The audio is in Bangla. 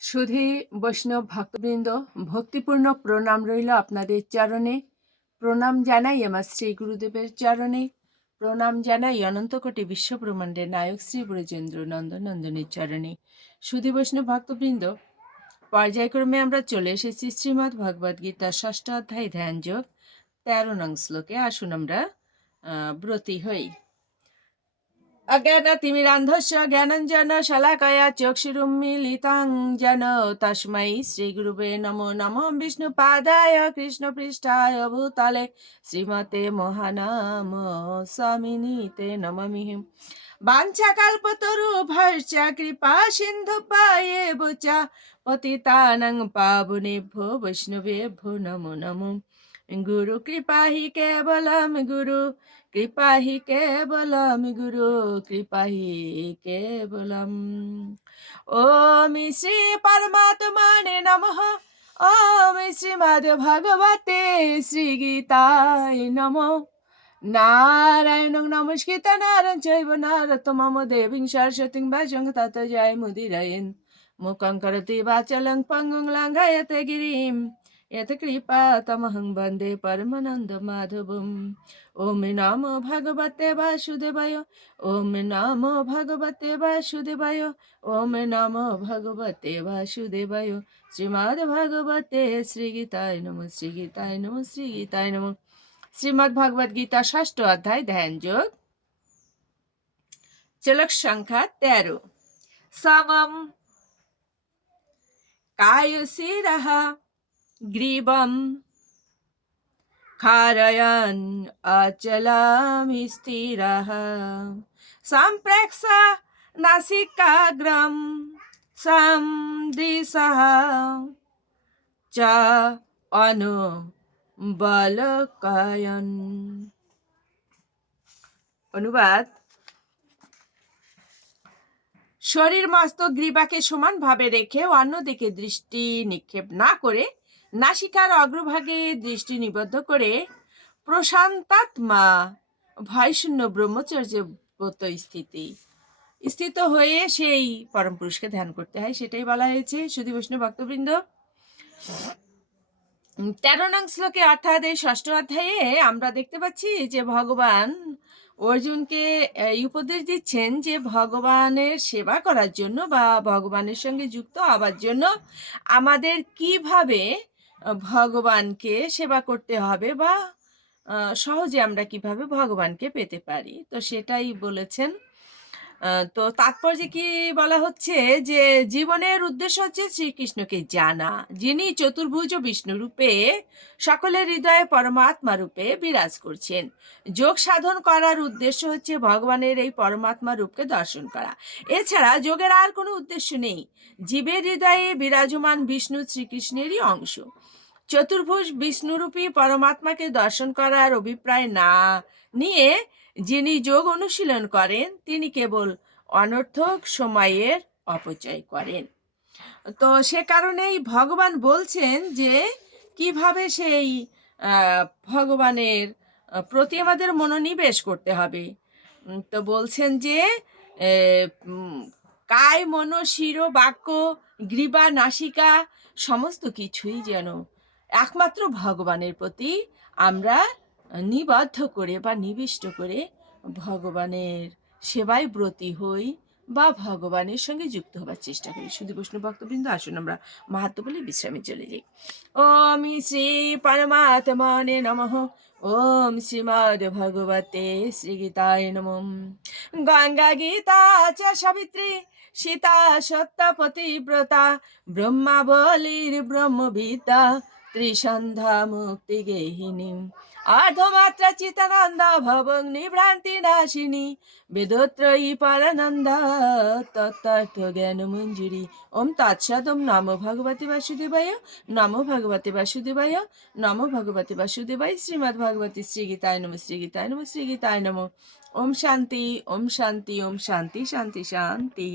সুধী বৈষ্ণব ভক্তবৃন্দ, ভক্তিপূর্ণ প্রণাম রইল আপনাদের চরণে। প্রণাম জানাই আমার শ্রী গুরুদেবের চরণে। প্রণাম জানাই অনন্তকোটি বিশ্বব্রহ্মাণ্ডের নায়ক শ্রী ব্রজেন্দ্র নন্দনন্দনের চরণে। সুধী বৈষ্ণব ভক্তবৃন্দ, পর্যায়ক্রমে আমরা চলে এসেছি শ্রীমদ্ ভগবদ গীতার ষষ্ঠ অধ্যায় ধ্যান যোগ। তেরো নং শ্লোকে আসুন আমরা ব্রতী হই। অজ্ঞানতিমিরান্ধস্য জ্ঞানঞ্জন শলাকয়া চক্ষুরুন্মিলিতাং যেন তস্मै শ্রীগুরুবে নমো নমো বিষ্ণুপাদায় কৃষ্ণপৃষ্ঠায় ভূতলে শ্রীমতে মহানাম স্বামিনীতে নমামি বাঞ্ছাকল্পতরুভশ্চ কৃপা সিন্ধু পায়ে চ পতিতানং পাবনেভ্যো বৈষ্ণবেভ্যো নমো নমো গুরু কৃপা হি কেবলম গুরু কৃপা হি কেবলম গুরু কৃপা হি কেবলম ওম শ্রী পরমাত্মনে নমঃ ওম শ্রীমদ ভগবতে শ্রী গীতায় নমঃ নারায়ণ নমস্কৃত নারায়ণ চৈব নারতমম দেবীং সরস্বতীং ভজং তত জয় মুদিরয়েন মুখং করতি বাচলং পঙ্গুং লঙ্ঘয়তে গিরিম यत् कृपा तमहं वन्दे परमानन्दमाधवम् ॐ नमो भगवते वासुदेवाय ॐ नमो भगवते वासुदेवाय ॐ नमो भगवते वासुदेवाय শ্রীমদ্ভগবতে শ্রীগীতায় নম শ্রীগীতায় নম শ্রীগীতায় নম শ্রীমদ্ ভগবদ গীতা ষষ্ঠ অধ্যায় ধ্যান যোগ চলক সংখ্যা তেরো সমম কায়শিরः গ্রীবম খারয়ন অচলামি স্থিরः সম্প্রেক্ষ নাসিকাগ্রম সন্দিশः চ অনো বলকায়ন অনুবাদ শরীর মস্তক গ্রীবাকে সমানভাবে রেখে অন্যদিকে দৃষ্টি নিক্ষেপ না করে নাসিকার অগ্রভাগে দৃষ্টি নিবদ্ধ করে প্রশান্তাত্মা ভয়শূন্য ব্রহ্মচর্য স্থিতি। স্থিত হয়ে সেই পরম পুরুষকে ধ্যান করতে হয়, সেটাই বলা হয়েছে। সুধী বৈষ্ণব ভক্তবৃন্দ, তেরো নং শ্লোকে অর্থাৎ এই ষষ্ঠ অধ্যায়ে আমরা দেখতে পাচ্ছি যে ভগবান অর্জুনকে এই উপদেশ দিচ্ছেন যে ভগবানের সেবা করার জন্য বা ভগবানের সঙ্গে যুক্ত হওয়ার জন্য আমাদের কীভাবে ভগবানকে সেবা করতে হবে বা সহজে আমরা কীভাবে ভগবানকে পেতে পারি? তো সেটাই বলেছেন। তো তাৎপর্যে কি বলা হচ্ছে যে জীবনের উদ্দেশ্য হচ্ছে শ্রীকৃষ্ণকে জানা, যিনি চতুর্ভুজ বিষ্ণু রূপে সকলের হৃদয়ে পরমাত্মা রূপে বিরাজ করছেন। যোগ সাধন করার উদ্দেশ্য হচ্ছে ভগবানের এই পরমাত্মা রূপকে দর্শন করা। এছাড়া যোগের আর কোনো উদ্দেশ্য নেই, জীবের হৃদয়ে বিরাজমান বিষ্ণু শ্রীকৃষ্ণেরই অংশ। চতুর্ভুজ বিষ্ণুরূপী পরমাত্মাকে দর্শন করার অভিপ্রায় না নিয়ে যিনি যোগ অনুশীলন করেন, তিনি কেবল অনর্থক সময়ের অপচয় করেন। তো সে কারণেই ভগবান বলছেন যে, কীভাবে সেই ভগবানের প্রতি আমাদের মনোনিবেশ করতে হবে? তো বলছেন যে কায় মন শির বাক্য গ্রীবা নাসিকা, সমস্ত কিছুই যেন একমাত্র ভগবানের প্রতি আমরা নিবদ্ধ করে বা নিবিষ্ট করে ভগবানের সেবায় ব্রতী হই বা ভগবানের সঙ্গে যুক্ত হবার চেষ্টা করি। শুধু বৈষ্ণব ভক্তবৃন্দ, আসুন আমরা মাহাত্ম বলে বিশ্রামে চলে যাই। ওম শ্রী পরমাত্মনে নমঃ। ওম শ্রীমদ ভগবতে শ্রী গীতায় নমঃ। গঙ্গা গীতা চ সাবিত্রী, সীতা সত্য পতিব্রতা ব্রহ্মাবলীর ব্রহ্মবিদ্যা ত্রিসন্ধ্যা মুক্তি গেহিনী অর্ধমাত্রা চিতানন্দা ভবং নিভ্রান্তি নাশিনী। বেদত্রয়ী পরানন্দা তত্ত্বার্থ জ্ঞান মঞ্জুরি। ওম তৎসদম নম ভগবতী বাসুদেবায়, নম ভগবতী বাসুদেবায়, নম ভগবতী বাসুদেবায়। শ্রীমদ্ ভগবতী শ্রীগীতায় নম শ্রীগীতায় নম শ্রীগীতায় নম। ওম শান্তি ওম শান্তি ওম শান্তি শান্তি শান্তি।